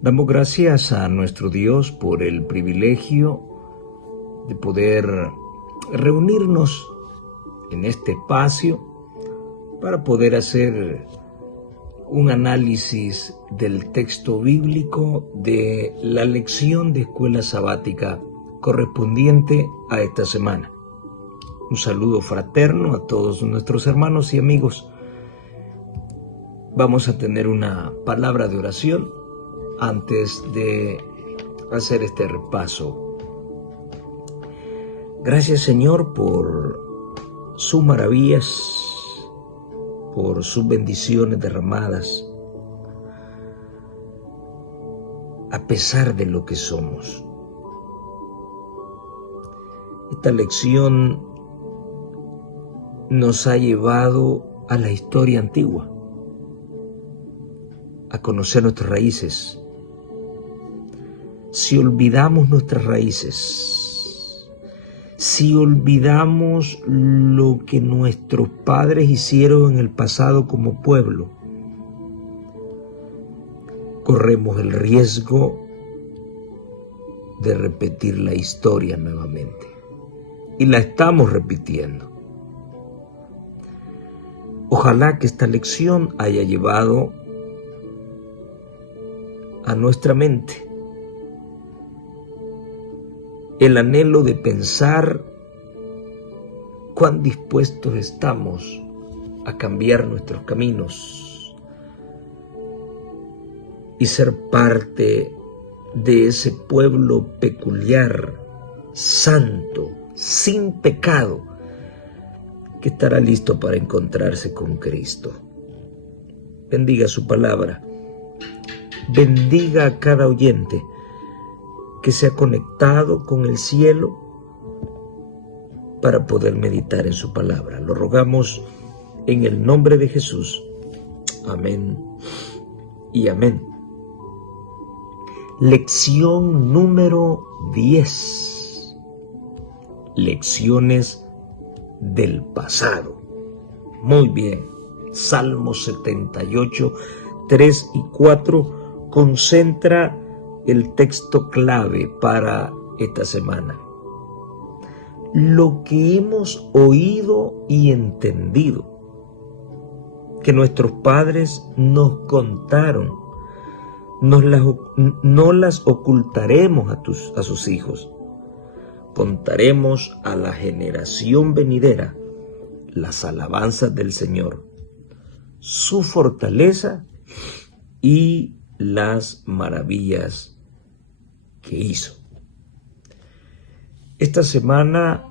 Damos gracias a nuestro Dios por el privilegio de poder reunirnos en este espacio para poder hacer un análisis del texto bíblico de la lección de escuela sabática correspondiente a esta semana. Un saludo fraterno a todos nuestros hermanos y amigos. Vamos a tener una palabra de oración antes de hacer este repaso. Gracias, Señor, por sus maravillas, por sus bendiciones derramadas, a pesar de lo que somos. Esta lección nos ha llevado a la historia antigua, a conocer nuestras raíces. Si olvidamos nuestras raíces, si olvidamos lo que nuestros padres hicieron en el pasado como pueblo, corremos el riesgo de repetir la historia nuevamente. Y la estamos repitiendo. Ojalá que esta lección haya llevado a nuestra mente el anhelo de pensar cuán dispuestos estamos a cambiar nuestros caminos y ser parte de ese pueblo peculiar, santo, sin pecado, que estará listo para encontrarse con Cristo. Bendiga su palabra. Bendiga a cada oyente que se ha conectado con el cielo para poder meditar en su palabra. Lo rogamos en el nombre de Jesús. Amén y amén. Lección número 10. Lecciones del pasado. Muy bien. Salmos 78, 3 y 4 concentra el texto clave para esta semana. Lo que hemos oído y entendido, que nuestros padres nos contaron, no las ocultaremos a sus hijos. Contaremos a la generación venidera las alabanzas del Señor, su fortaleza y las maravillas que hizo. Esta semana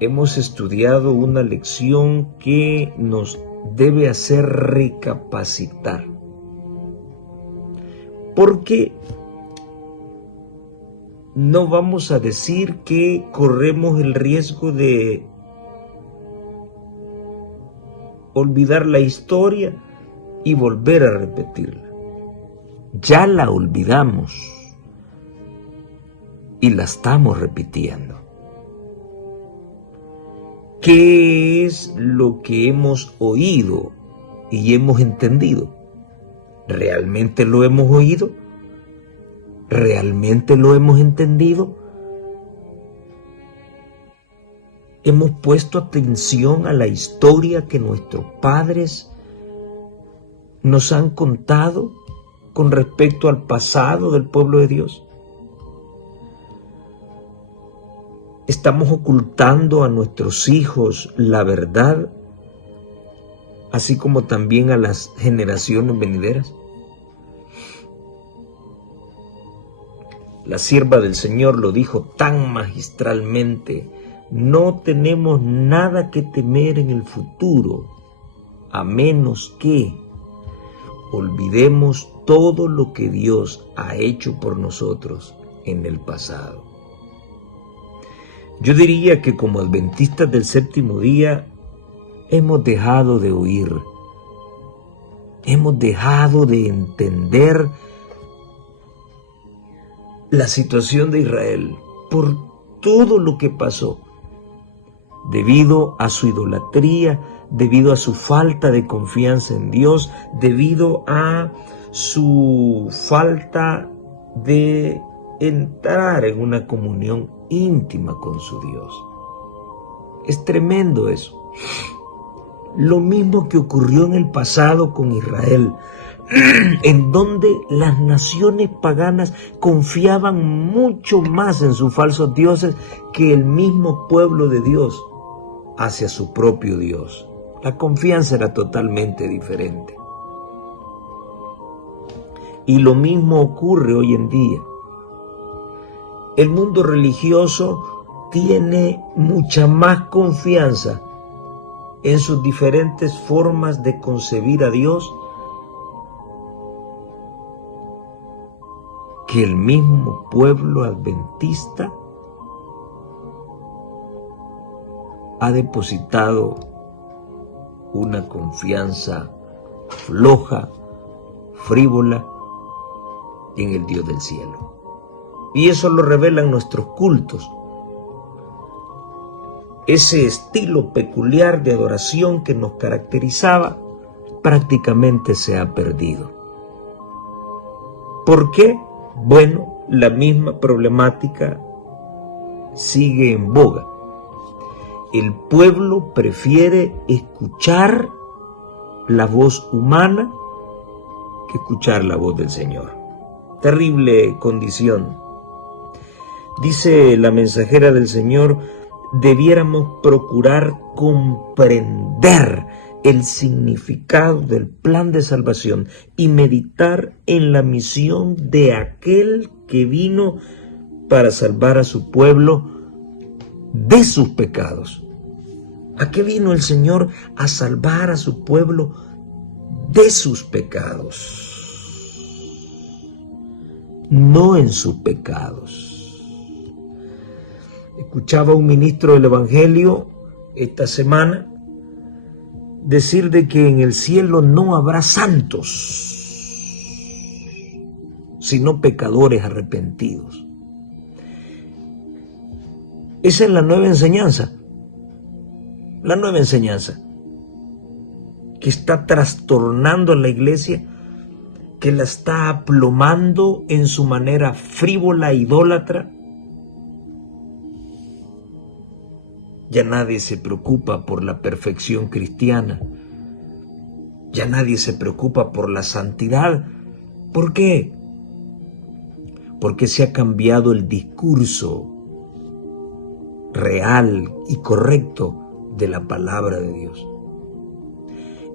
hemos estudiado una lección que nos debe hacer recapacitar, porque no vamos a decir que corremos el riesgo de olvidar la historia y volver a repetirla. Ya la olvidamos y la estamos repitiendo. ¿Qué es lo que hemos oído y hemos entendido? ¿Realmente lo hemos oído? ¿Realmente lo hemos entendido? ¿Hemos puesto atención a la historia que nuestros padres nos han contado con respecto al pasado del pueblo de Dios? ¿Estamos ocultando a nuestros hijos la verdad, así como también a las generaciones venideras? La sierva del Señor lo dijo tan magistralmente: no tenemos nada que temer en el futuro, a menos que olvidemos todo lo que Dios ha hecho por nosotros en el pasado. Yo diría que como adventistas del séptimo día hemos dejado de oír, hemos dejado de entender la situación de Israel por todo lo que pasó, debido a su idolatría, debido a su falta de confianza en Dios, debido a su falta de entrar en una comunión íntima con su Dios. Es tremendo eso. Lo mismo que ocurrió en el pasado con Israel, en donde las naciones paganas confiaban mucho más en sus falsos dioses que el mismo pueblo de Dios hacia su propio Dios. La confianza era totalmente diferente. Y lo mismo ocurre hoy en día. El mundo religioso tiene mucha más confianza en sus diferentes formas de concebir a Dios que el mismo pueblo adventista ha depositado una confianza floja, frívola en el Dios del cielo. Y eso lo revelan nuestros cultos. Ese estilo peculiar de adoración que nos caracterizaba prácticamente se ha perdido. ¿Por qué? Bueno, la misma problemática sigue en boga. El pueblo prefiere escuchar la voz humana que escuchar la voz del Señor. Terrible condición. Dice la mensajera del Señor, debiéramos procurar comprender el significado del plan de salvación y meditar en la misión de aquel que vino para salvar a su pueblo de sus pecados. ¿A qué vino el Señor? A salvar a su pueblo de sus pecados, no en sus pecados. Escuchaba a un ministro del Evangelio esta semana decir de que en el cielo no habrá santos, sino pecadores arrepentidos. Esa es la nueva enseñanza que está trastornando a la iglesia, que la está aplomando en su manera frívola, idólatra. Ya nadie se preocupa por la perfección cristiana. Ya nadie se preocupa por la santidad. ¿Por qué? Porque se ha cambiado el discurso real y correcto de la palabra de Dios.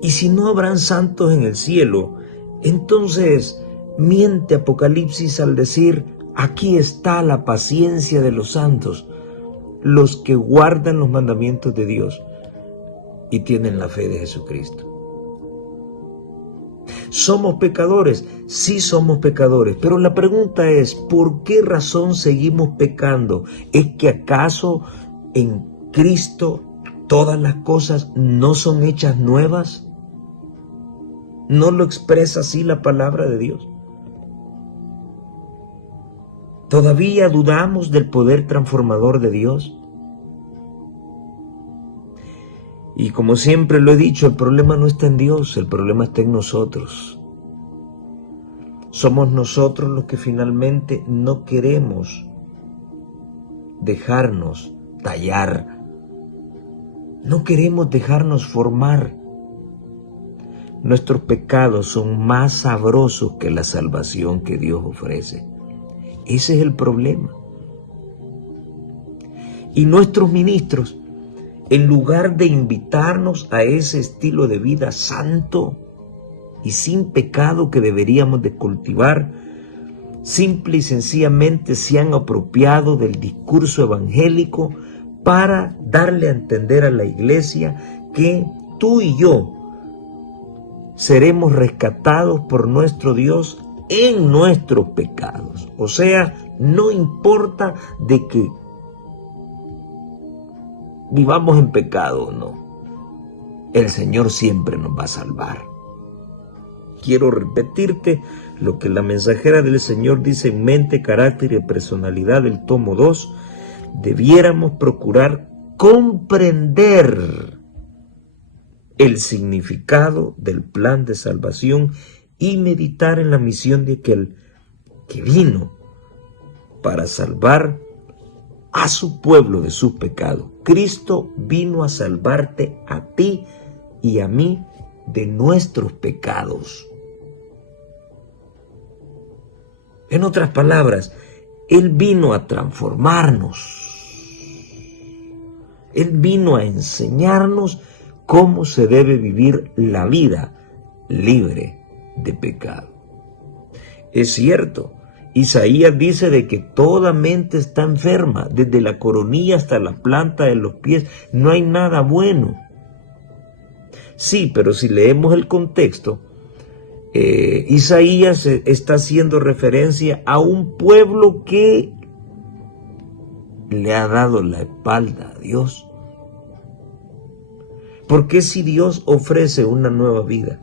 Y si no habrán santos en el cielo, entonces miente Apocalipsis al decir, aquí está la paciencia de los santos, los que guardan los mandamientos de Dios y tienen la fe de Jesucristo. ¿Somos pecadores? Sí somos pecadores, pero la pregunta es, ¿por qué razón seguimos pecando? ¿Es que acaso en Cristo todas las cosas no son hechas nuevas? ¿No lo expresa así la palabra de Dios? ¿Todavía dudamos del poder transformador de Dios? Y como siempre lo he dicho, el problema no está en Dios, el problema está en nosotros. Somos nosotros los que finalmente no queremos dejarnos tallar, no queremos dejarnos formar. Nuestros pecados son más sabrosos que la salvación que Dios ofrece. Ese es el problema. Y nuestros ministros, en lugar de invitarnos a ese estilo de vida santo y sin pecado que deberíamos de cultivar, simple y sencillamente se han apropiado del discurso evangélico para darle a entender a la iglesia que tú y yo seremos rescatados por nuestro Dios en nuestros pecados. O sea, no importa de que vivamos en pecado o no, el Señor siempre nos va a salvar. Quiero repetirte lo que la mensajera del Señor dice en Mente, Carácter y Personalidad del tomo 2. Debiéramos procurar comprender el significado del plan de salvación y meditar en la misión de aquel que vino para salvar a su pueblo de sus pecados. Cristo vino a salvarte a ti y a mí de nuestros pecados. En otras palabras, Él vino a transformarnos. Él vino a enseñarnos cómo se debe vivir la vida libre de pecado. Es cierto, Isaías dice de que toda mente está enferma, desde la coronilla hasta la planta de los pies, no hay nada bueno. Sí, pero si leemos el contexto, Isaías está haciendo referencia a un pueblo que le ha dado la espalda a Dios. Porque si Dios ofrece una nueva vida,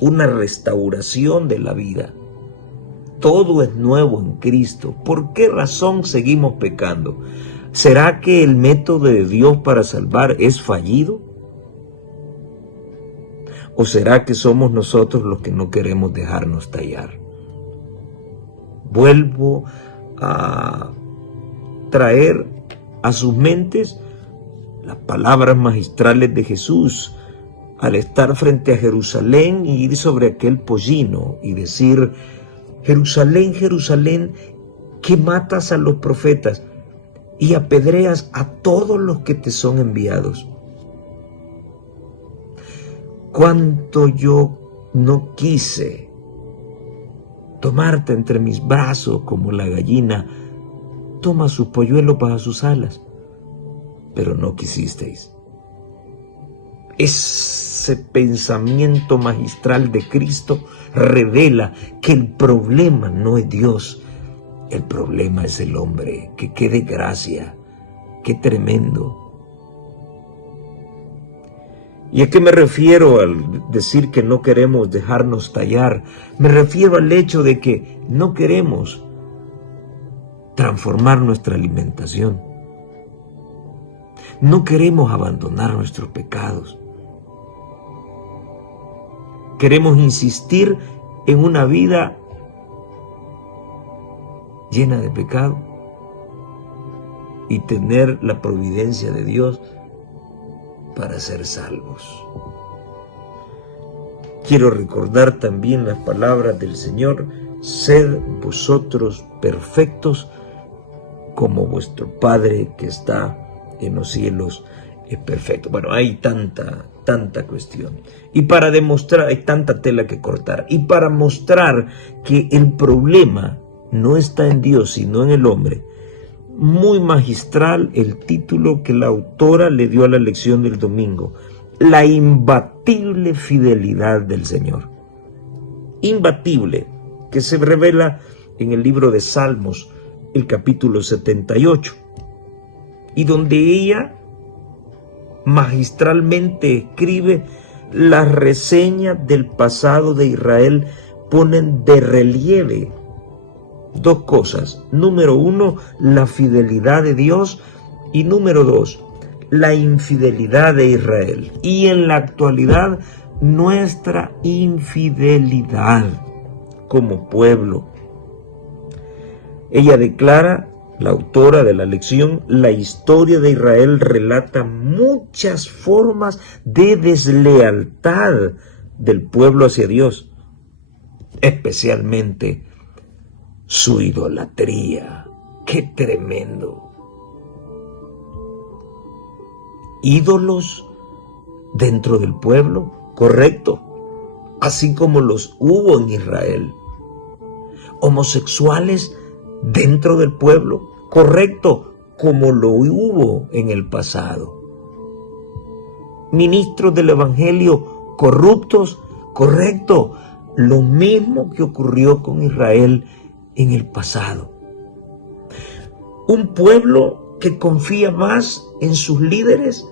una restauración de la vida, todo es nuevo en Cristo, ¿por qué razón seguimos pecando? ¿Será que el método de Dios para salvar es fallido? ¿O será que somos nosotros los que no queremos dejarnos tallar? Vuelvo a traer a sus mentes las palabras magistrales de Jesús al estar frente a Jerusalén y ir sobre aquel pollino y decir: Jerusalén, Jerusalén, que matas a los profetas y apedreas a todos los que te son enviados. Cuánto yo no quise tomarte entre mis brazos como la gallina toma sus polluelos bajo sus alas, pero no quisisteis. Ese pensamiento magistral de Cristo revela que el problema no es Dios, el problema es el hombre. Que qué desgracia, qué tremendo. ¿Y a qué me refiero al decir que no queremos dejarnos tallar? Me refiero al hecho de que no queremos transformar nuestra alimentación. No queremos abandonar nuestros pecados. Queremos insistir en una vida llena de pecado y tener la providencia de Dios para ser salvos. Quiero recordar también las palabras del Señor: sed vosotros perfectos como vuestro Padre que está en los cielos es perfecto. Bueno, hay tanta cuestión. Y para demostrar, hay tanta tela que cortar. Y para mostrar que el problema no está en Dios, sino en el hombre, muy magistral el título que la autora le dio a la lección del domingo: la imbatible fidelidad del Señor. Imbatible, que se revela en el libro de Salmos, el capítulo 78, y donde ella magistralmente escribe las reseñas del pasado de Israel, ponen de relieve dos cosas. Número uno, la fidelidad de Dios, y número dos, la infidelidad de Israel. Y en la actualidad, nuestra infidelidad como pueblo. Ella declara, la autora de la lección: la historia de Israel relata muchas formas de deslealtad del pueblo hacia Dios, especialmente su idolatría. ¡Qué tremendo! Ídolos dentro del pueblo, correcto, así como los hubo en Israel. Homosexuales dentro del pueblo, correcto, como lo hubo en el pasado. Ministros del evangelio corruptos, correcto, lo mismo que ocurrió con Israel en el pasado. Un pueblo que confía más en sus líderes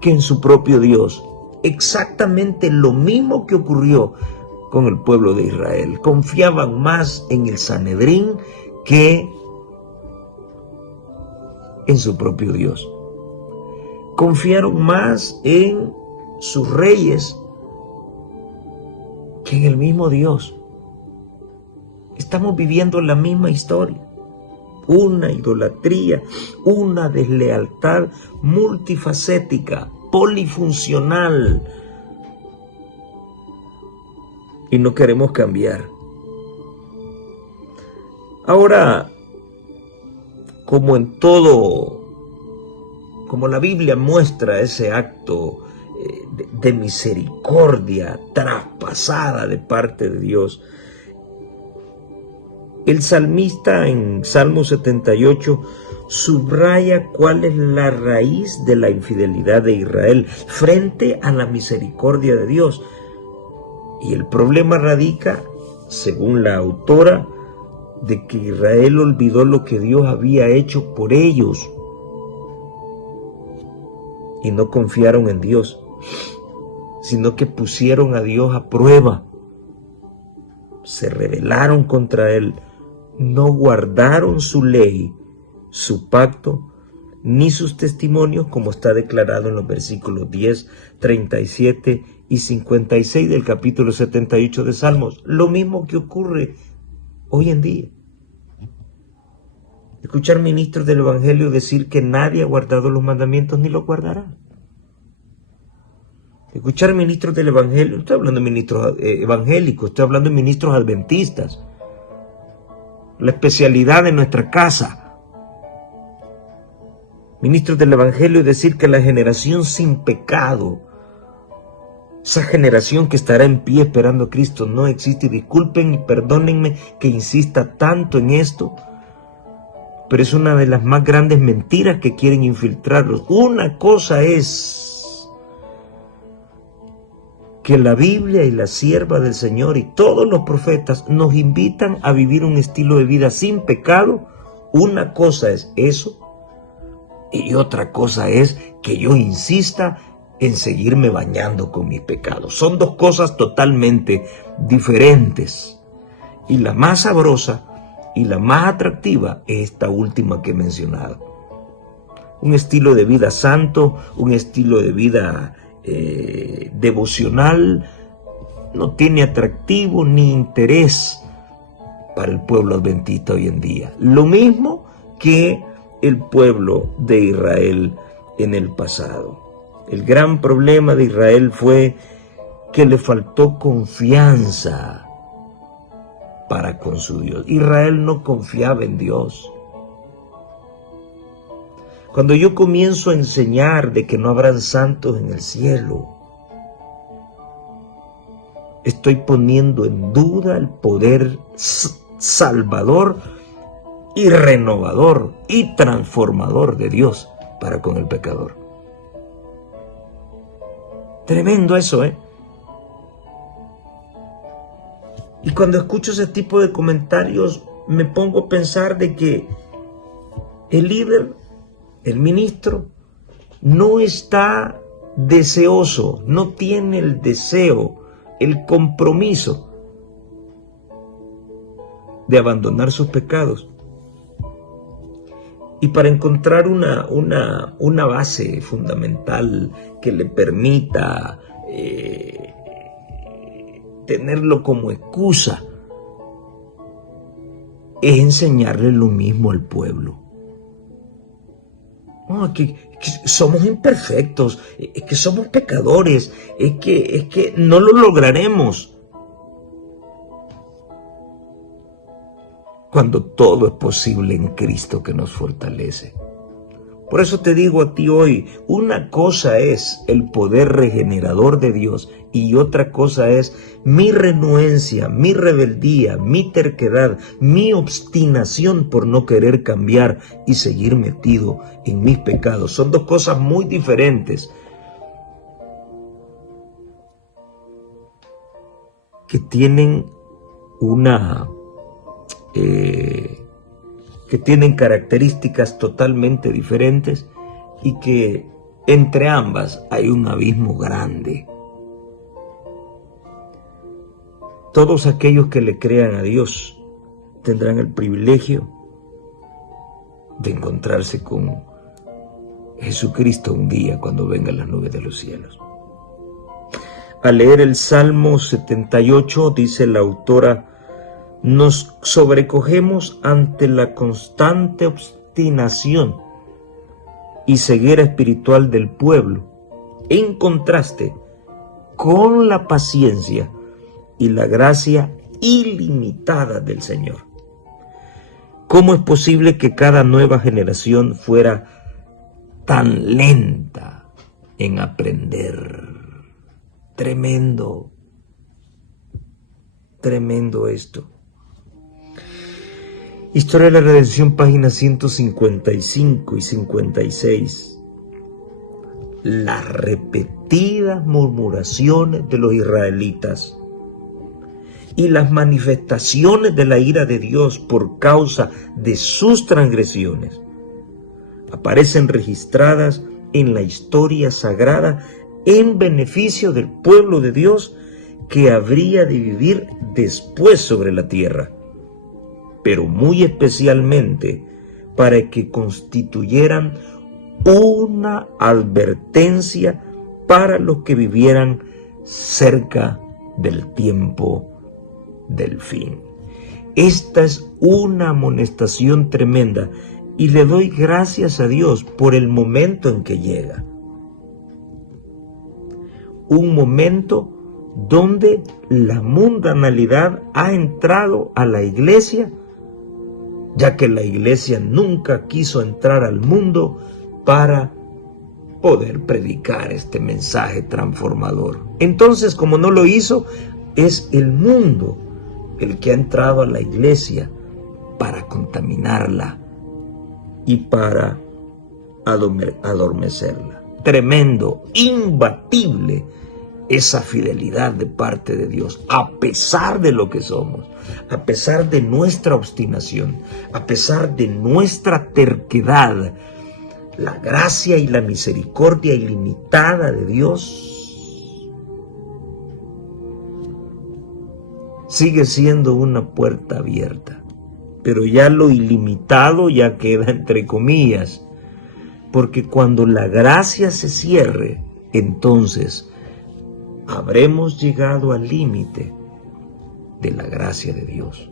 que en su propio Dios. Exactamente lo mismo que ocurrió con el pueblo de Israel. Confiaban más en el Sanedrín que en su propio Dios. Confiaron más en sus reyes que en el mismo Dios. Estamos viviendo la misma historia. Una idolatría, una deslealtad multifacética, polifuncional. Y no queremos cambiar. Ahora, como en todo, como la Biblia muestra ese acto de misericordia traspasada de parte de Dios, el salmista en Salmo 78 subraya cuál es la raíz de la infidelidad de Israel frente a la misericordia de Dios. Y el problema radica, según la autora, de que Israel olvidó lo que Dios había hecho por ellos y no confiaron en Dios, sino que pusieron a Dios a prueba, se rebelaron contra Él, no guardaron su ley, su pacto, ni sus testimonios, como está declarado en los versículos 10, 37 y 56 del capítulo 78 de Salmos. Lo mismo que ocurre hoy en día. Escuchar ministros del Evangelio decir que nadie ha guardado los mandamientos ni los guardará. Escuchar ministros del Evangelio, no estoy hablando de ministros evangélicos, estoy hablando de ministros adventistas. La especialidad de nuestra casa. Ministros del Evangelio decir que la generación sin pecado, esa generación que estará en pie esperando a Cristo, no existe. Y disculpen y perdónenme que insista tanto en esto, pero es una de las más grandes mentiras que quieren infiltrarlos. Una cosa es que la Biblia y la sierva del Señor y todos los profetas nos invitan a vivir un estilo de vida sin pecado. Una cosa es eso y otra cosa es que yo insista en seguirme bañando con mis pecados. Son dos cosas totalmente diferentes. Y la más sabrosa y la más atractiva es esta última que he mencionado. Un estilo de vida santo, un estilo de vida devocional, no tiene atractivo ni interés para el pueblo adventista hoy en día. Lo mismo que el pueblo de Israel en el pasado. El gran problema de Israel fue que le faltó confianza para con su Dios. Israel no confiaba en Dios. Cuando yo comienzo a enseñar de que no habrán santos en el cielo, estoy poniendo en duda el poder salvador y renovador y transformador de Dios para con el pecador. Tremendo eso, ¿eh? Y cuando escucho ese tipo de comentarios, me pongo a pensar de que el líder, el ministro, no está deseoso, no tiene el deseo, el compromiso de abandonar sus pecados. Y para encontrar una base fundamental que le permita tenerlo como excusa, es enseñarle lo mismo al pueblo. No, que somos imperfectos, es que somos pecadores, es que no lo lograremos. Cuando todo es posible en Cristo que nos fortalece. Por eso te digo a ti hoy, una cosa es el poder regenerador de Dios y otra cosa es mi renuencia, mi rebeldía, mi terquedad, mi obstinación por no querer cambiar y seguir metido en mis pecados. Son dos cosas muy diferentes que tienen que tienen características totalmente diferentes y que entre ambas hay un abismo grande. Todos aquellos que le crean a Dios tendrán el privilegio de encontrarse con Jesucristo un día cuando vengan las nubes de los cielos. Al leer el Salmo 78, dice la autora, nos sobrecogemos ante la constante obstinación y ceguera espiritual del pueblo, en contraste con la paciencia y la gracia ilimitada del Señor. ¿Cómo es posible que cada nueva generación fuera tan lenta en aprender? Tremendo, tremendo esto. Historia de la Redención, páginas 155 y 56. Las repetidas murmuraciones de los israelitas y las manifestaciones de la ira de Dios por causa de sus transgresiones aparecen registradas en la historia sagrada en beneficio del pueblo de Dios que habría de vivir después sobre la tierra, pero muy especialmente para que constituyeran una advertencia para los que vivieran cerca del tiempo del fin. Esta es una amonestación tremenda y le doy gracias a Dios por el momento en que llega. Un momento donde la mundanalidad ha entrado a la iglesia, ya que la iglesia nunca quiso entrar al mundo para poder predicar este mensaje transformador. Entonces, como no lo hizo, es el mundo el que ha entrado a la iglesia para contaminarla y para adormecerla. Tremendo, imbatible esa fidelidad de parte de Dios, a pesar de lo que somos, a pesar de nuestra obstinación, a pesar de nuestra terquedad. La gracia y la misericordia ilimitada de Dios sigue siendo una puerta abierta, pero ya lo ilimitado ya queda entre comillas, porque cuando la gracia se cierre, entonces habremos llegado al límite de la gracia de Dios.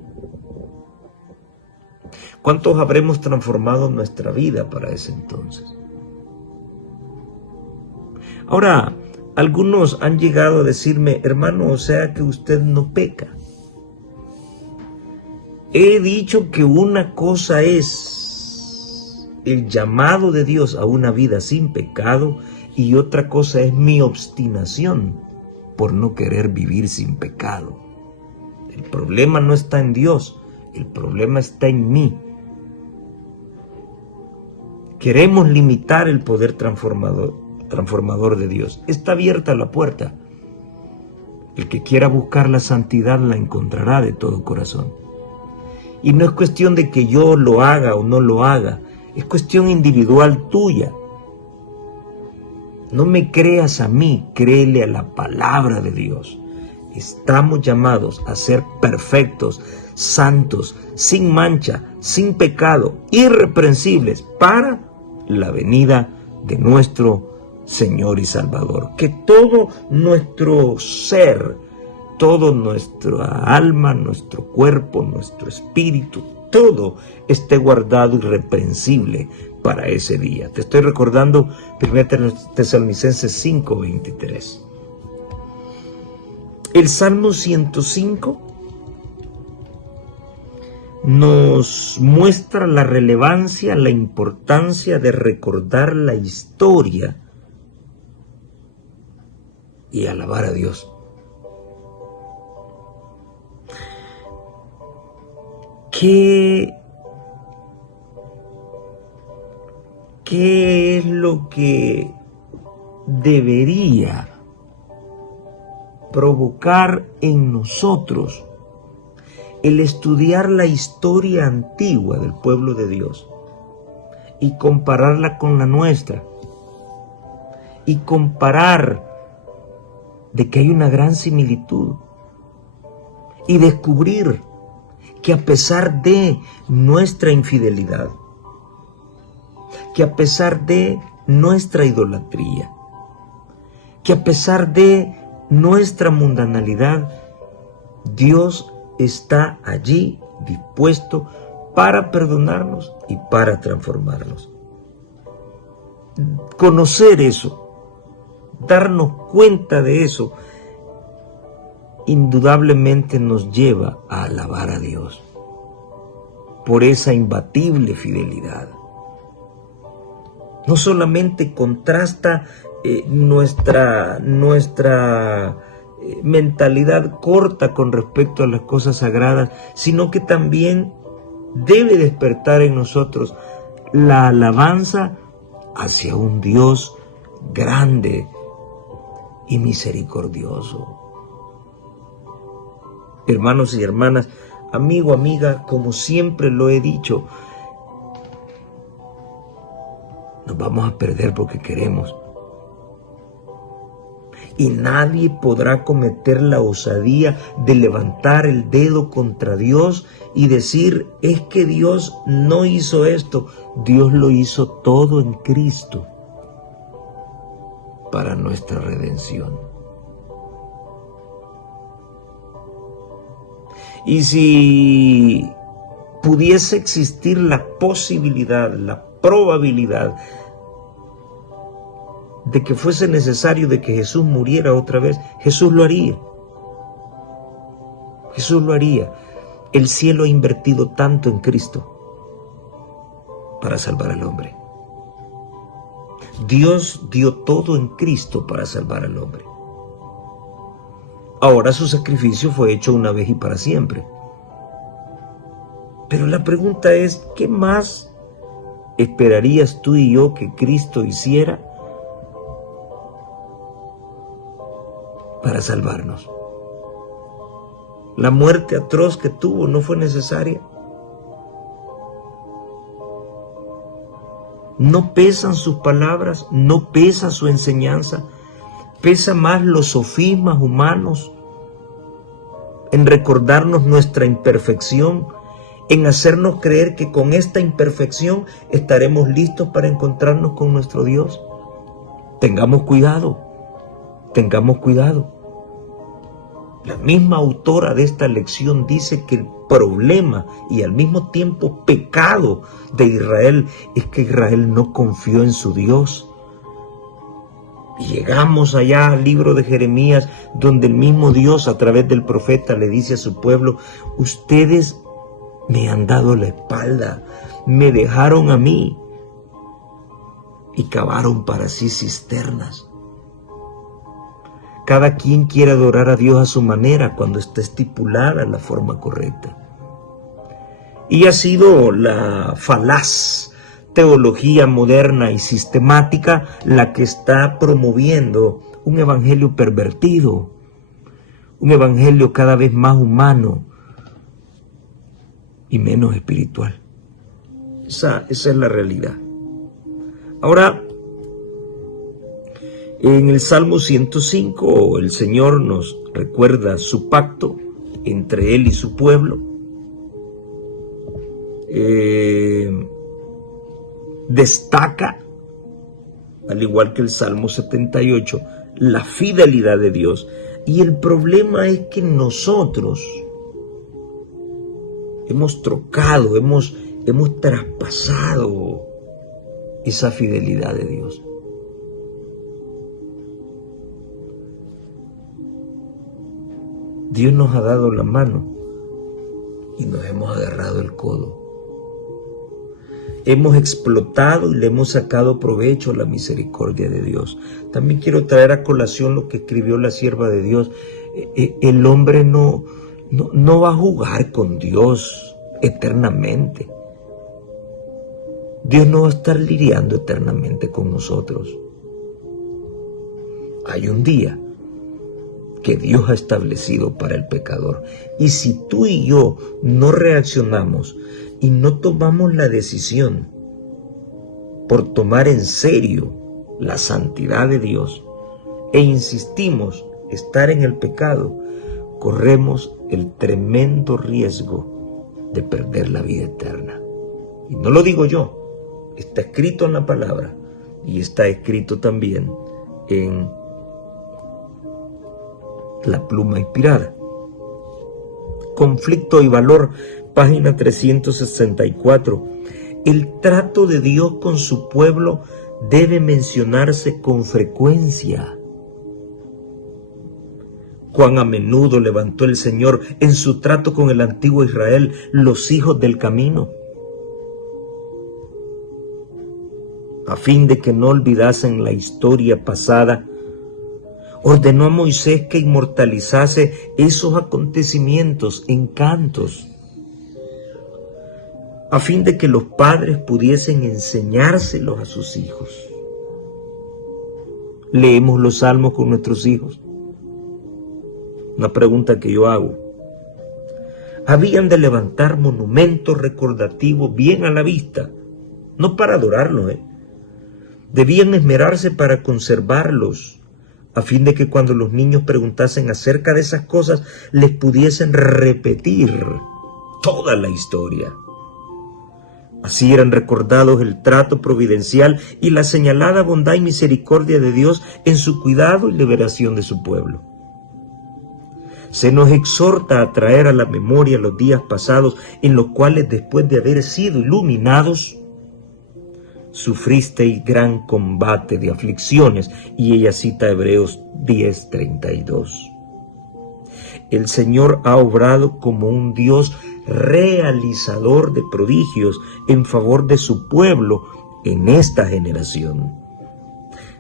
¿Cuántos habremos transformado nuestra vida para ese entonces? Ahora, algunos han llegado a decirme, hermano, o sea que usted no peca. He dicho que una cosa es el llamado de Dios a una vida sin pecado y otra cosa es mi obstinación por no querer vivir sin pecado. El problema no está en Dios, el problema está en mí. Queremos limitar el poder transformador de Dios. Está abierta la puerta. El que quiera buscar la santidad la encontrará de todo corazón. Y no es cuestión de que yo lo haga o no lo haga, es cuestión individual tuya. No me creas a mí, créele a la palabra de Dios. Estamos llamados a ser perfectos, santos, sin mancha, sin pecado, irreprensibles para la venida de nuestro Señor y Salvador. Que todo nuestro ser, toda nuestra alma, nuestro cuerpo, nuestro espíritu, todo esté guardado irreprensible para ese día. Te estoy recordando 1 Tesalonicenses 5:23. El Salmo 105 nos muestra la relevancia, la importancia de recordar la historia y alabar a Dios. ¿Qué es lo que debería provocar en nosotros el estudiar la historia antigua del pueblo de Dios y compararla con la nuestra? Y comparar de que hay una gran similitud y descubrir que a pesar de nuestra infidelidad, que a pesar de nuestra idolatría, que a pesar de nuestra mundanalidad, Dios está allí dispuesto para perdonarnos y para transformarnos. Conocer eso, darnos cuenta de eso, indudablemente nos lleva a alabar a Dios por esa imbatible fidelidad. No solamente contrasta nuestra mentalidad corta con respecto a las cosas sagradas, sino que también debe despertar en nosotros la alabanza hacia un Dios grande y misericordioso. Hermanos y hermanas, amigo, amiga, como siempre lo he dicho, nos vamos a perder porque queremos. Y nadie podrá cometer la osadía de levantar el dedo contra Dios y decir, es que Dios no hizo esto. Dios lo hizo todo en Cristo para nuestra redención. Y si pudiese existir la posibilidad, la probabilidad de que fuese necesario de que Jesús muriera otra vez, Jesús lo haría. Jesús lo haría. El cielo ha invertido tanto en Cristo para salvar al hombre. Dios dio todo en Cristo para salvar al hombre. Ahora su sacrificio fue hecho una vez y para siempre. Pero la pregunta es, ¿qué más esperarías tú y yo que Cristo hiciera para salvarnos? La muerte atroz que tuvo no fue necesaria. No pesan sus palabras, no pesa su enseñanza, pesa más los sofismas humanos en recordarnos nuestra imperfección, en hacernos creer que con esta imperfección estaremos listos para encontrarnos con nuestro Dios. Tengamos cuidado, tengamos cuidado. La misma autora de esta lección dice que el problema y al mismo tiempo pecado de Israel es que Israel no confió en su Dios. Y llegamos allá al libro de Jeremías, donde el mismo Dios a través del profeta le dice a su pueblo, ustedes me han dado la espalda, me dejaron a mí y cavaron para sí cisternas. Cada quien quiere adorar a Dios a su manera cuando está estipulada la forma correcta. Y ha sido la falaz teología moderna y sistemática la que está promoviendo un evangelio pervertido, un evangelio cada vez más humano y menos espiritual. Esa es la realidad. Ahora, en el Salmo 105, el Señor nos recuerda su pacto entre Él y su pueblo. Destaca, al igual que el Salmo 78, la fidelidad de Dios. Y el problema es que nosotros hemos trocado, hemos traspasado esa fidelidad de Dios. Dios nos ha dado la mano y nos hemos agarrado el codo. Hemos explotado y le hemos sacado provecho a la misericordia de Dios. También quiero traer a colación lo que escribió la sierva de Dios. El hombre no va a jugar con Dios eternamente. Dios no va a estar lidiando eternamente con nosotros. Hay un día que Dios ha establecido para el pecador. Y si tú y yo no reaccionamos y no tomamos la decisión por tomar en serio la santidad de Dios e insistimos en estar en el pecado, corremos el tremendo riesgo de perder la vida eterna. Y no lo digo yo, está escrito en la palabra y está escrito también en la pluma inspirada. Conflicto y valor, página 364. El trato de Dios con su pueblo debe mencionarse con frecuencia. Cuán a menudo levantó el Señor en su trato con el antiguo Israel los hijos del camino, a fin de que no olvidasen la historia pasada. Ordenó a Moisés que inmortalizase esos acontecimientos en cantos, a fin de que los padres pudiesen enseñárselos a sus hijos. ¿Leemos los salmos con nuestros hijos? Una pregunta que yo hago. Habían de levantar monumentos recordativos bien a la vista, no para adorarlos, Debían esmerarse para conservarlos, a fin de que cuando los niños preguntasen acerca de esas cosas, les pudiesen repetir toda la historia. Así eran recordados el trato providencial y la señalada bondad y misericordia de Dios en su cuidado y liberación de su pueblo. Se nos exhorta a traer a la memoria los días pasados en los cuales, después de haber sido iluminados, sufristeis gran combate de aflicciones. Y ella cita Hebreos 10:32. El Señor ha obrado como un Dios realizador de prodigios en favor de su pueblo en esta generación.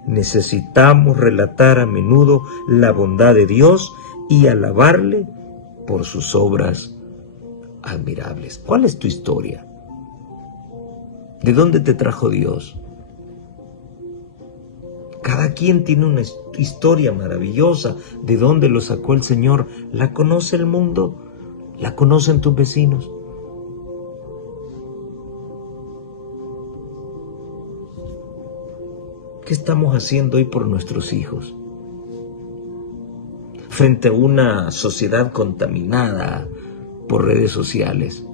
Necesitamos relatar a menudo la bondad de Dios y alabarle por sus obras admirables. ¿Cuál es tu historia? ¿De dónde te trajo Dios? Cada quien tiene una historia maravillosa. ¿De dónde lo sacó el Señor? ¿La conoce el mundo? ¿La conocen tus vecinos? ¿Qué estamos haciendo hoy por nuestros hijos? Frente a una sociedad contaminada por redes sociales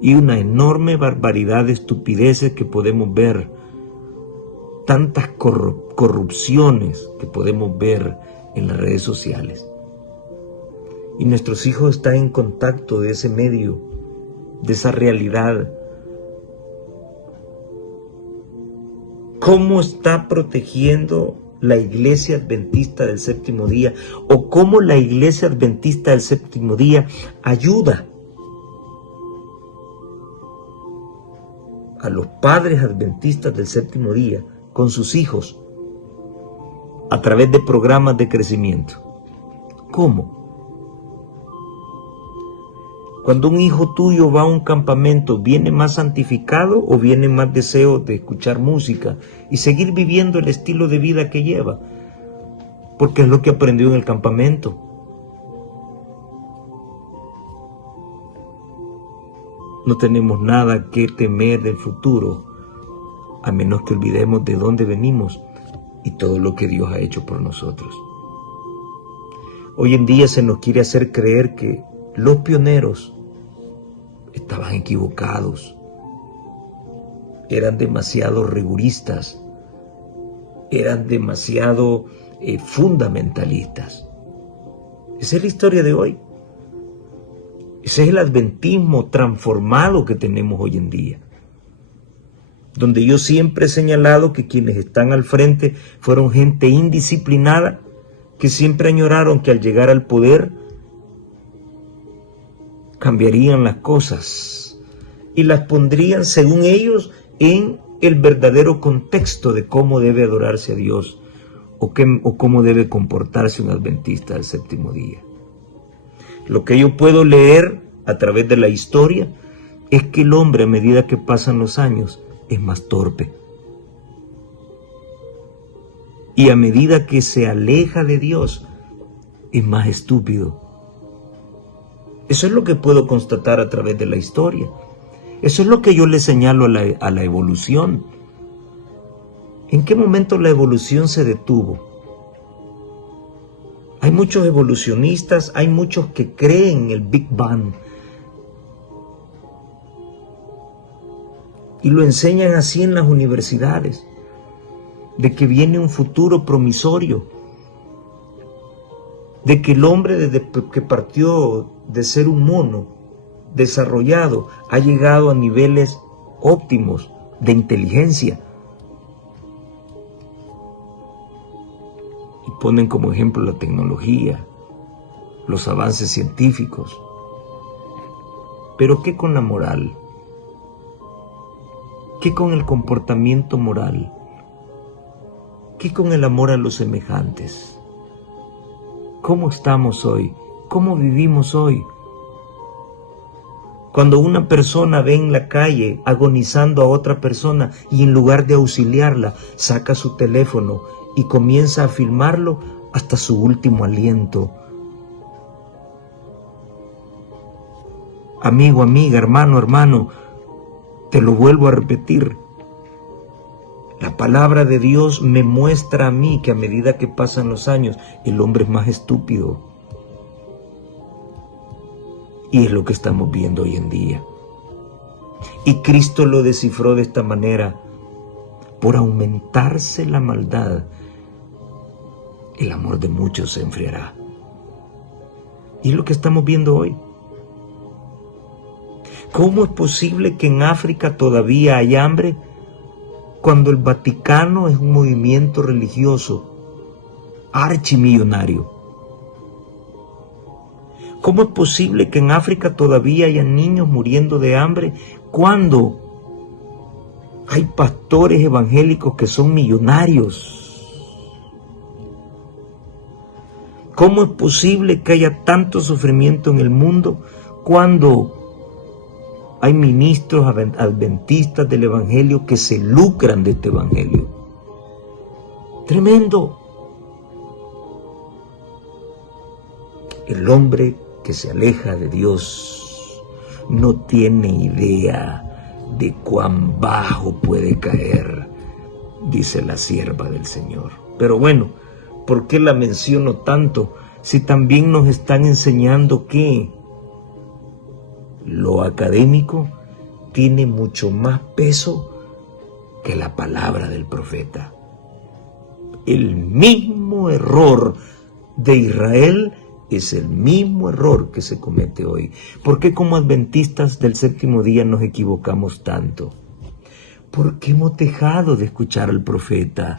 y una enorme barbaridad de estupideces que podemos ver, tantas corrupciones que podemos ver en las redes sociales. Y nuestros hijos están en contacto de ese medio, de esa realidad. ¿Cómo está protegiendo la Iglesia Adventista del Séptimo Día, o cómo la Iglesia Adventista del Séptimo Día ayuda a los padres adventistas del Séptimo Día con sus hijos a través de programas de crecimiento? ¿Cómo? Cuando un hijo tuyo va a un campamento, ¿viene más santificado o viene más deseo de escuchar música y seguir viviendo el estilo de vida que lleva? Porque es lo que aprendió en el campamento. No tenemos nada que temer del futuro, a menos que olvidemos de dónde venimos y todo lo que Dios ha hecho por nosotros. Hoy en día se nos quiere hacer creer que los pioneros estaban equivocados, eran demasiado rigoristas, eran demasiado fundamentalistas. Esa es la historia de hoy. Ese es el adventismo transformado que tenemos hoy en día, donde yo siempre he señalado que quienes están al frente fueron gente indisciplinada, que siempre añoraron que al llegar al poder cambiarían las cosas y las pondrían, según ellos, en el verdadero contexto de cómo debe adorarse a Dios o cómo debe comportarse un adventista del séptimo día. Lo que yo puedo leer a través de la historia es que el hombre, a medida que pasan los años, es más torpe. Y a medida que se aleja de Dios, es más estúpido. Eso es lo que puedo constatar a través de la historia. Eso es lo que yo le señalo a la evolución. ¿En qué momento la evolución se detuvo? Hay muchos evolucionistas, hay muchos que creen en el Big Bang. Y lo enseñan así en las universidades, de que viene un futuro promisorio, de que el hombre desde que partió de ser un mono desarrollado ha llegado a niveles óptimos de inteligencia. Y ponen como ejemplo la tecnología, los avances científicos. Pero ¿qué con la moral? ¿Qué con el comportamiento moral? ¿Qué con el amor a los semejantes? ¿Cómo estamos hoy? ¿Cómo vivimos hoy? Cuando una persona ve en la calle agonizando a otra persona y en lugar de auxiliarla, saca su teléfono y comienza a filmarlo hasta su último aliento. Amigo, amiga, hermano, hermano, te lo vuelvo a repetir. La palabra de Dios me muestra a mí que a medida que pasan los años, el hombre es más estúpido. Y es lo que estamos viendo hoy en día. Y Cristo lo descifró de esta manera. Por aumentarse la maldad, el amor de muchos se enfriará. Y es lo que estamos viendo hoy. ¿Cómo es posible que en África todavía hay hambre cuando el Vaticano es un movimiento religioso archimillonario? ¿Cómo es posible que en África todavía haya niños muriendo de hambre cuando hay pastores evangélicos que son millonarios? ¿Cómo es posible que haya tanto sufrimiento en el mundo cuando hay ministros adventistas del evangelio que se lucran de este evangelio? Tremendo. El hombre que se aleja de Dios no tiene idea de cuán bajo puede caer, dice la sierva del Señor. Pero bueno, ¿por qué la menciono tanto si también nos están enseñando que lo académico tiene mucho más peso que la palabra del profeta? El mismo error de Israel es el mismo error que se comete hoy. ¿Por qué como adventistas del séptimo día nos equivocamos tanto? Porque hemos dejado de escuchar al profeta.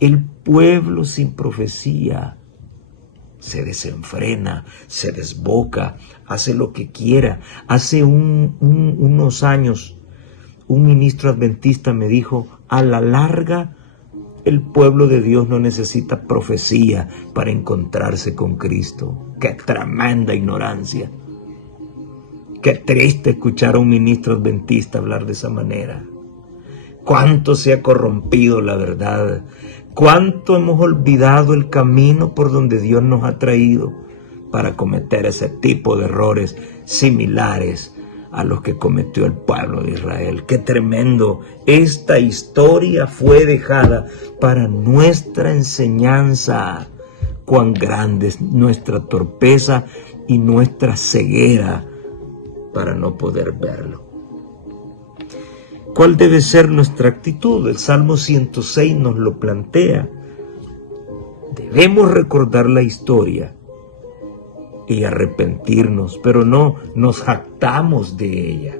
El pueblo sin profecía se desenfrena, se desboca, hace lo que quiera. Hace unos años, un ministro adventista me dijo, a la larga, el pueblo de Dios no necesita profecía para encontrarse con Cristo. ¡Qué tremenda ignorancia! ¡Qué triste escuchar a un ministro adventista hablar de esa manera! ¡Cuánto se ha corrompido la verdad! ¿Cuánto hemos olvidado el camino por donde Dios nos ha traído para cometer ese tipo de errores similares a los que cometió el pueblo de Israel? ¡Qué tremendo! Esta historia fue dejada para nuestra enseñanza. Cuán grande es nuestra torpeza y nuestra ceguera para no poder verlo. ¿Cuál debe ser nuestra actitud? El Salmo 106 nos lo plantea. Debemos recordar la historia y arrepentirnos, pero no nos jactamos de ella.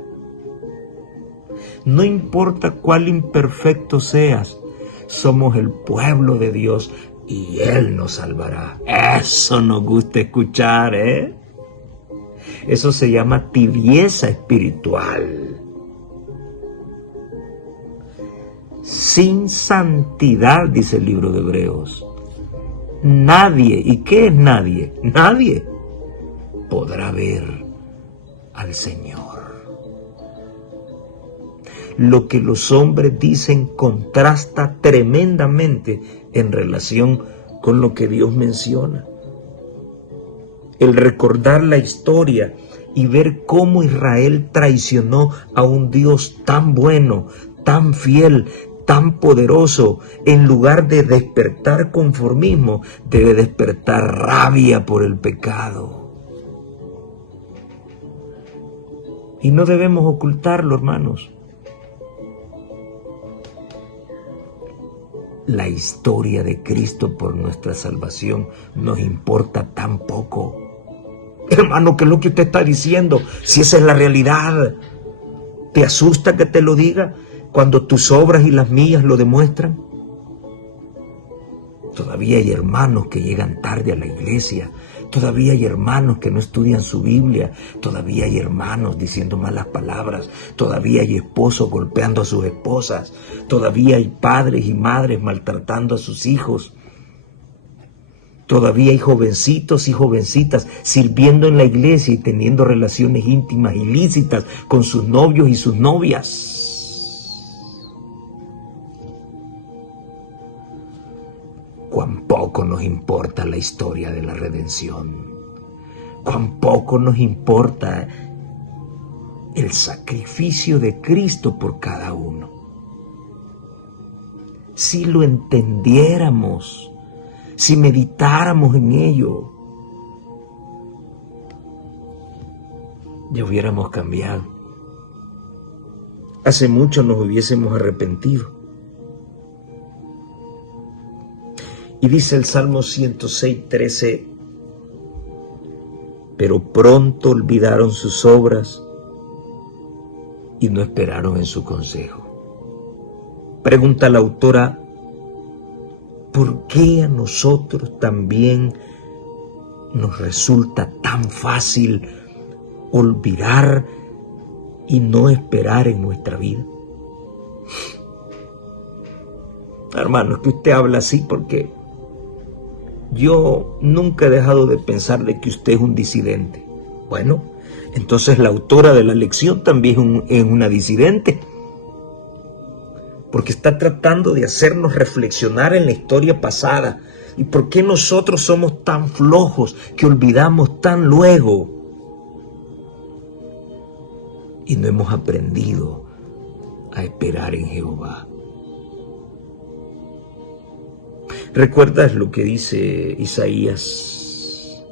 No importa cuál imperfecto seas, somos el pueblo de Dios y Él nos salvará. Eso nos gusta escuchar, ¿eh? Eso se llama tibieza espiritual. Sin santidad, dice el libro de Hebreos, nadie, ¿y qué es nadie? Nadie podrá ver al Señor. Lo que los hombres dicen contrasta tremendamente en relación con lo que Dios menciona. El recordar la historia y ver cómo Israel traicionó a un Dios tan bueno, tan fiel, tan poderoso, en lugar de despertar conformismo, debe despertar rabia por el pecado. Y no debemos ocultarlo, hermanos. la historia de Cristo por nuestra salvación nos importa tan poco? Hermano, ¿qué es lo que usted está diciendo? Si esa es la realidad, ¿te asusta que te lo diga cuando tus obras y las mías lo demuestran? Todavía hay hermanos que llegan tarde a la iglesia. Todavía hay hermanos que no estudian su Biblia. Todavía hay hermanos diciendo malas palabras. Todavía hay esposos golpeando a sus esposas. Todavía hay padres y madres maltratando a sus hijos. Todavía hay jovencitos y jovencitas sirviendo en la iglesia y teniendo relaciones íntimas ilícitas con sus novios y sus novias. Cuán poco nos importa la historia de la redención. Cuán poco nos importa el sacrificio de Cristo por cada uno. Si lo entendiéramos, si meditáramos en ello, ya hubiéramos cambiado. Hace mucho nos hubiésemos arrepentido. Y dice el Salmo 106:13, pero pronto olvidaron sus obras y no esperaron en su consejo. Pregunta la autora, ¿por qué a nosotros también nos resulta tan fácil olvidar y no esperar en nuestra vida? Hermano, es que usted habla así porque yo nunca he dejado de pensar de que usted es un disidente. Bueno, entonces la autora de la lección también es una disidente, porque está tratando de hacernos reflexionar en la historia pasada. ¿Y por qué nosotros somos tan flojos que olvidamos tan luego? Y no hemos aprendido a esperar en Jehová. ¿Recuerdas lo que dice Isaías?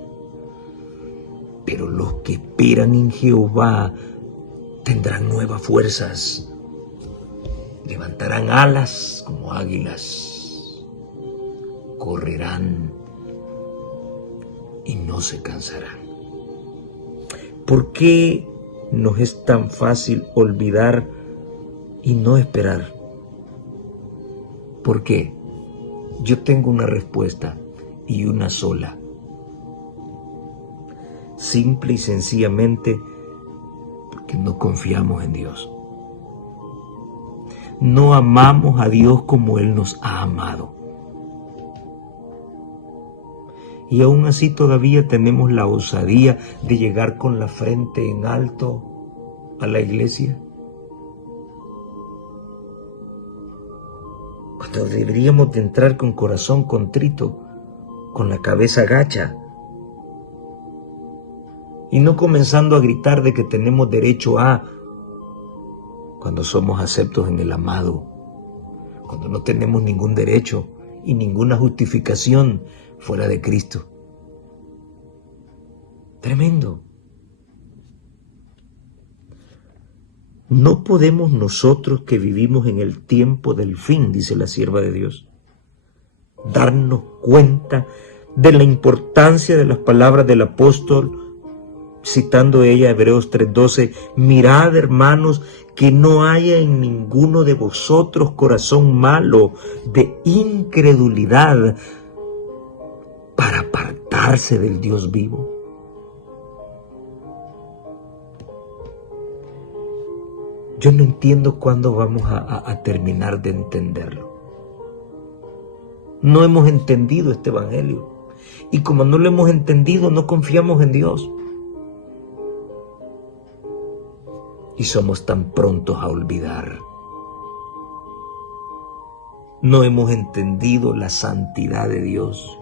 Pero los que esperan en Jehová tendrán nuevas fuerzas, levantarán alas como águilas, correrán y no se cansarán. ¿Por qué nos es tan fácil olvidar y no esperar? ¿Por qué? Yo tengo una respuesta y una sola. Simple y sencillamente porque no confiamos en Dios. No amamos a Dios como Él nos ha amado. Y aún así todavía tenemos la osadía de llegar con la frente en alto a la iglesia. Cuando deberíamos de entrar con corazón contrito, con la cabeza gacha, y no comenzando a gritar de que tenemos derecho a, cuando somos aceptos en el amado, cuando no tenemos ningún derecho y ninguna justificación fuera de Cristo. Tremendo. No podemos nosotros que vivimos en el tiempo del fin, dice la sierva de Dios, darnos cuenta de la importancia de las palabras del apóstol, citando ella Hebreos 3:12, mirad, hermanos, que no haya en ninguno de vosotros corazón malo de incredulidad para apartarse del Dios vivo. Yo no entiendo cuándo vamos a terminar de entenderlo. No hemos entendido este evangelio. Y como no lo hemos entendido, no confiamos en Dios. Y somos tan prontos a olvidar. No hemos entendido la santidad de Dios.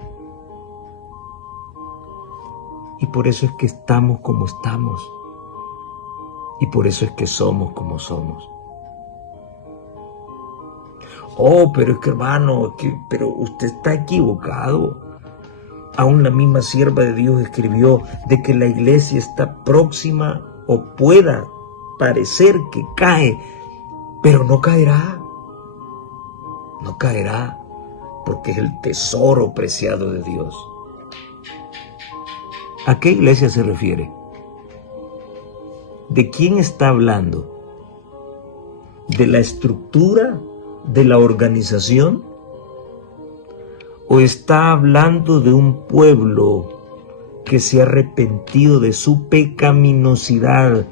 Y por eso es que estamos como estamos. Y por eso es que somos como somos. Oh, pero es que hermano, pero usted está equivocado. Aún la misma sierva de Dios escribió de que la iglesia está próxima o pueda parecer que cae, pero no caerá. No caerá. porque es el tesoro preciado de Dios. ¿A qué iglesia se refiere? ¿De quién está hablando? ¿De la estructura de la organización? ¿O está hablando de un pueblo que se ha arrepentido de su pecaminosidad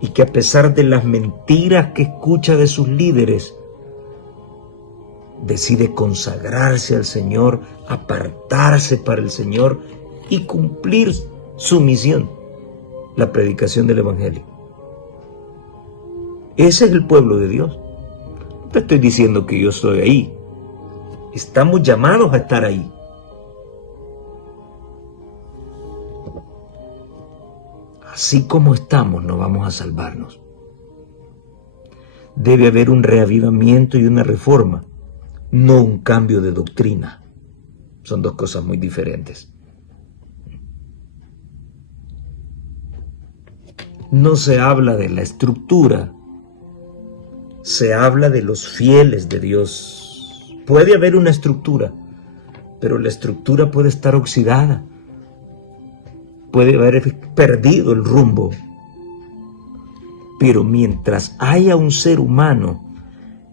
y que a pesar de las mentiras que escucha de sus líderes, decide consagrarse al Señor, apartarse para el Señor y cumplir su misión, la predicación del Evangelio? Ese es el pueblo de Dios. No te estoy diciendo que yo estoy ahí. Estamos llamados a estar ahí. Así como estamos, no vamos a salvarnos. Debe haber un reavivamiento y una reforma, no un cambio de doctrina. Son dos cosas muy diferentes. No se habla de la estructura, se habla de los fieles de Dios. Puede haber una estructura, pero la estructura puede estar oxidada. Puede haber perdido el rumbo. Pero mientras haya un ser humano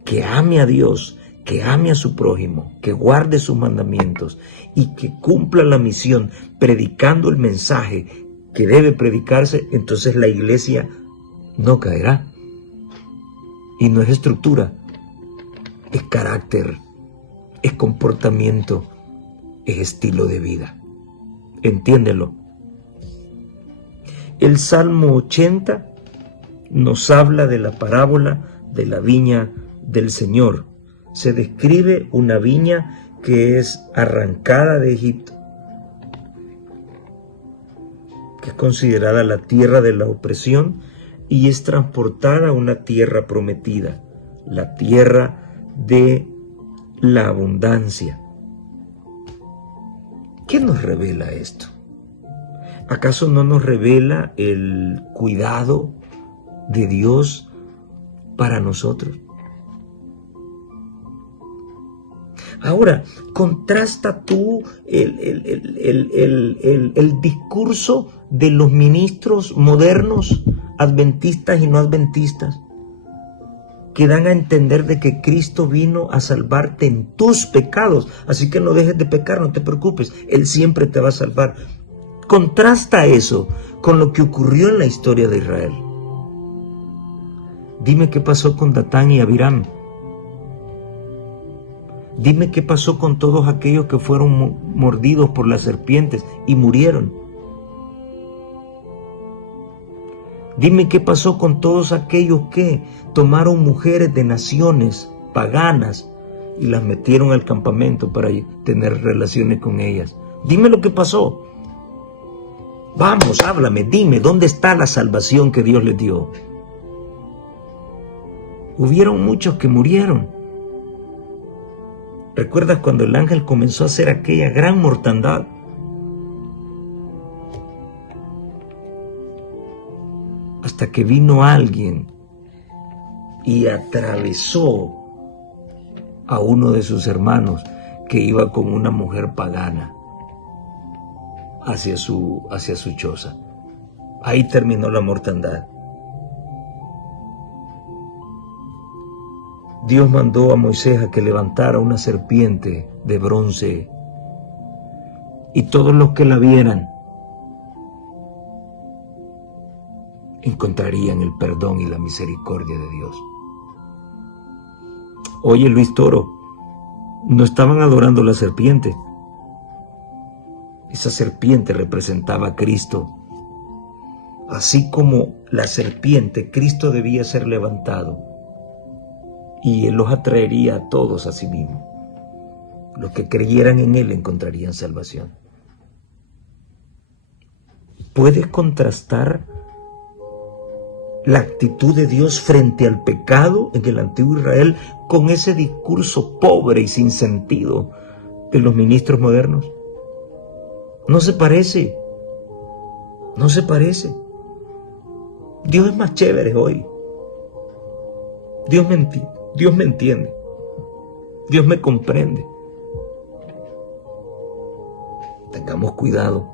que ame a Dios, que ame a su prójimo, que guarde sus mandamientos y que cumpla la misión predicando el mensaje que debe predicarse, entonces la iglesia no caerá. Y no es estructura, es carácter, es comportamiento, es estilo de vida. Entiéndelo. El Salmo 80 nos habla de la parábola de la viña del Señor. Se describe una viña que es arrancada de Egipto, que es considerada la tierra de la opresión y es transportada a una tierra prometida, la tierra de la abundancia. ¿Qué nos revela esto? ¿Acaso no nos revela el cuidado de Dios para nosotros? Ahora, contrasta tú el discurso de los ministros modernos, adventistas y no adventistas, que dan a entender de que Cristo vino a salvarte en tus pecados, así que no dejes de pecar, no te preocupes, Él siempre te va a salvar. Contrasta eso con lo que ocurrió en la historia de Israel. Dime qué pasó con Datán y Abiram. Dime qué pasó con todos aquellos que fueron mordidos por las serpientes y murieron. Dime qué pasó con todos aquellos que tomaron mujeres de naciones paganas y las metieron al campamento para tener relaciones con ellas. Dime lo que pasó. Vamos, háblame, dime, ¿dónde está la salvación que Dios les dio? Hubieron muchos que murieron. ¿Recuerdas cuando el ángel comenzó a hacer aquella gran mortandad? Hasta que vino alguien y atravesó a uno de sus hermanos que iba con una mujer pagana hacia su choza. Ahí terminó la mortandad. Dios mandó a Moisés a que levantara una serpiente de bronce y todos los que la vieran encontrarían el perdón y la misericordia de Dios. Oye, Luis Toro, no estaban adorando la serpiente. Esa serpiente representaba a Cristo. Así como la serpiente, Cristo debía ser levantado y Él los atraería a todos a sí mismo. Los que creyeran en Él encontrarían salvación. ¿Puedes contrastar la actitud de Dios frente al pecado en el antiguo Israel con ese discurso pobre y sin sentido de los ministros modernos? No se parece. No se parece. Dios es más chévere hoy. Dios me entiende. Dios me comprende. Tengamos cuidado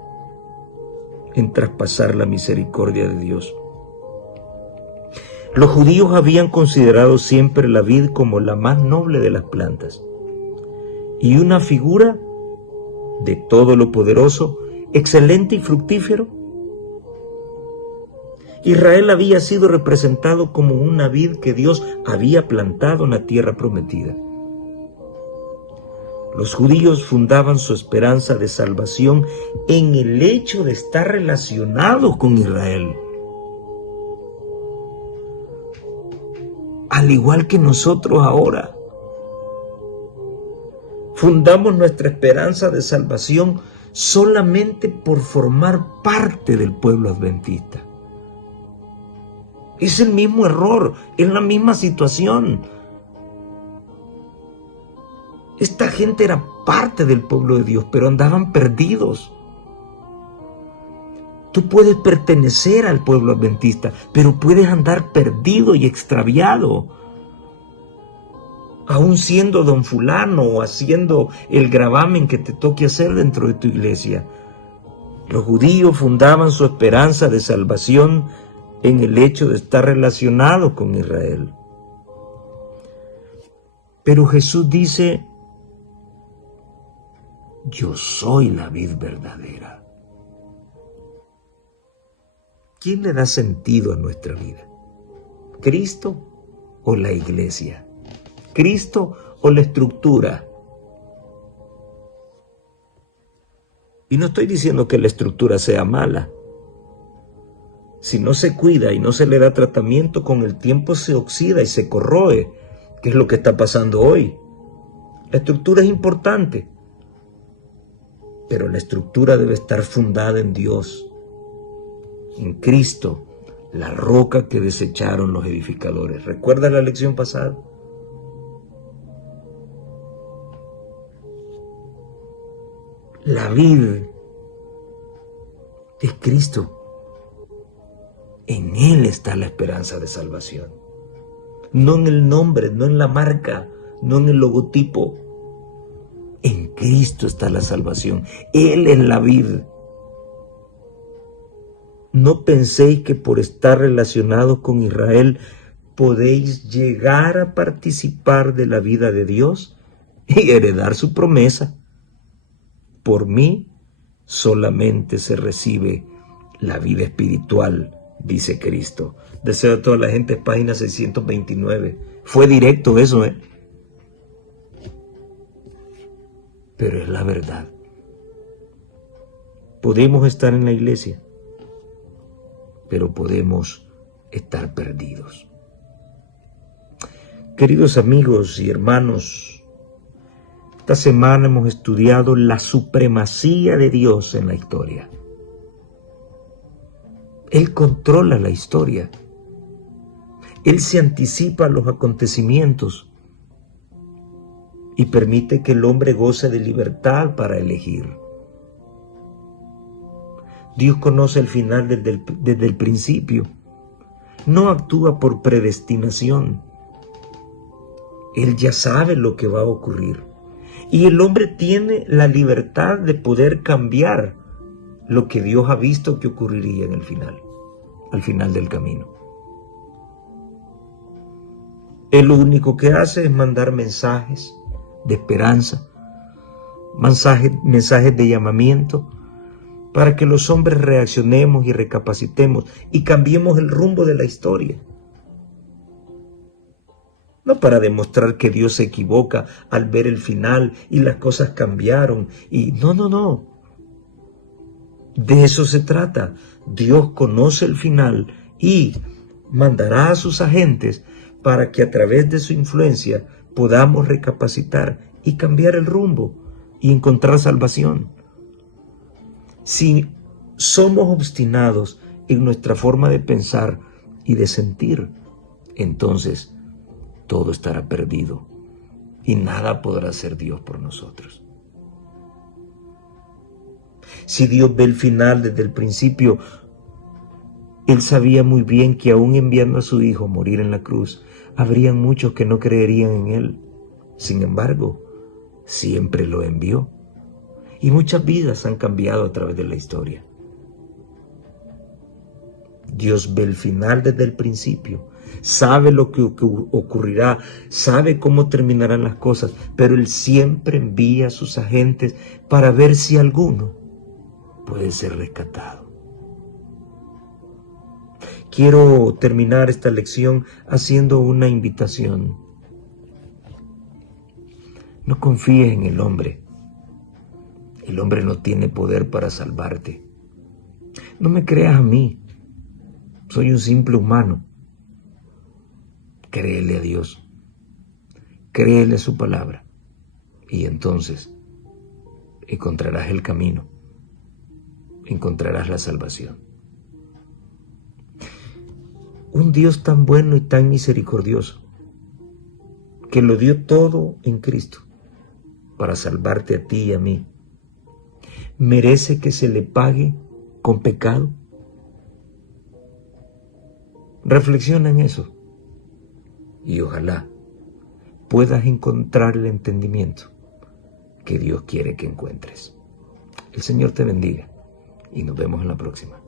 en traspasar la misericordia de Dios. Los judíos habían considerado siempre la vid como la más noble de las plantas y una figura de todo lo poderoso, excelente y fructífero. Israel había sido representado como una vid que Dios había plantado en la tierra prometida. Los judíos fundaban su esperanza de salvación en el hecho de estar relacionados con Israel. Al igual que nosotros ahora, fundamos nuestra esperanza de salvación solamente por formar parte del pueblo adventista. Es el mismo error, es la misma situación. Esta gente era parte del pueblo de Dios, pero andaban perdidos. Tú puedes pertenecer al pueblo adventista, pero puedes andar perdido y extraviado. Aún siendo don fulano o haciendo el gravamen que te toque hacer dentro de tu iglesia. Los judíos fundaban su esperanza de salvación en el hecho de estar relacionados con Israel. Pero Jesús dice: yo soy la vid verdadera. ¿Quién le da sentido a nuestra vida? ¿Cristo o la iglesia? ¿Cristo o la estructura? Y no estoy diciendo que la estructura sea mala. Si no se cuida y no se le da tratamiento, con el tiempo se oxida y se corroe, que es lo que está pasando hoy. La estructura es importante, pero la estructura debe estar fundada en Dios, en Cristo, la roca que desecharon los edificadores. ¿Recuerda la lección pasada? La vid es Cristo. En Él está la esperanza de salvación. No en el nombre, no en la marca, no en el logotipo. En Cristo está la salvación. Él es la vid. No penséis que por estar relacionados con Israel podéis llegar a participar de la vida de Dios y heredar su promesa. Por mí solamente se recibe la vida espiritual, dice Cristo. Deseo a toda la gente, página 629. Fue directo eso, pero es la verdad. Podemos estar en la iglesia, pero podemos estar perdidos. Queridos amigos y hermanos, esta semana hemos estudiado la supremacía de Dios en la historia. Él controla la historia. Él se anticipa a los acontecimientos y permite que el hombre goce de libertad para elegir. Dios conoce el final desde el principio. No actúa por predestinación. Él ya sabe lo que va a ocurrir. Y el hombre tiene la libertad de poder cambiar lo que Dios ha visto que ocurriría en el final, al final del camino. Él lo único que hace es mandar mensajes de esperanza, mensajes de llamamiento, para que los hombres reaccionemos y recapacitemos y cambiemos el rumbo de la historia. No para demostrar que Dios se equivoca al ver el final y las cosas cambiaron. Y no. De eso se trata. Dios conoce el final y mandará a sus agentes para que a través de su influencia podamos recapacitar y cambiar el rumbo y encontrar salvación. Si somos obstinados en nuestra forma de pensar y de sentir, entonces todo estará perdido y nada podrá hacer Dios por nosotros. Si Dios ve el final desde el principio, Él sabía muy bien que aún enviando a su Hijo a morir en la cruz, habrían muchos que no creerían en Él. Sin embargo, siempre lo envió. Y muchas vidas han cambiado a través de la historia. Dios ve el final desde el principio, sabe lo que ocurrirá, sabe cómo terminarán las cosas, pero Él siempre envía a sus agentes para ver si alguno puede ser rescatado. Quiero terminar esta lección haciendo una invitación. No confíes en el hombre. El hombre no tiene poder para salvarte. No me creas a mí. Soy un simple humano. Créele a Dios. Créele su palabra. Y entonces encontrarás el camino. Encontrarás la salvación. Un Dios tan bueno y tan misericordioso, que lo dio todo en Cristo para salvarte a ti y a mí, ¿merece que se le pague con pecado? Reflexiona en eso y ojalá puedas encontrar el entendimiento que Dios quiere que encuentres. El Señor te bendiga y nos vemos en la próxima.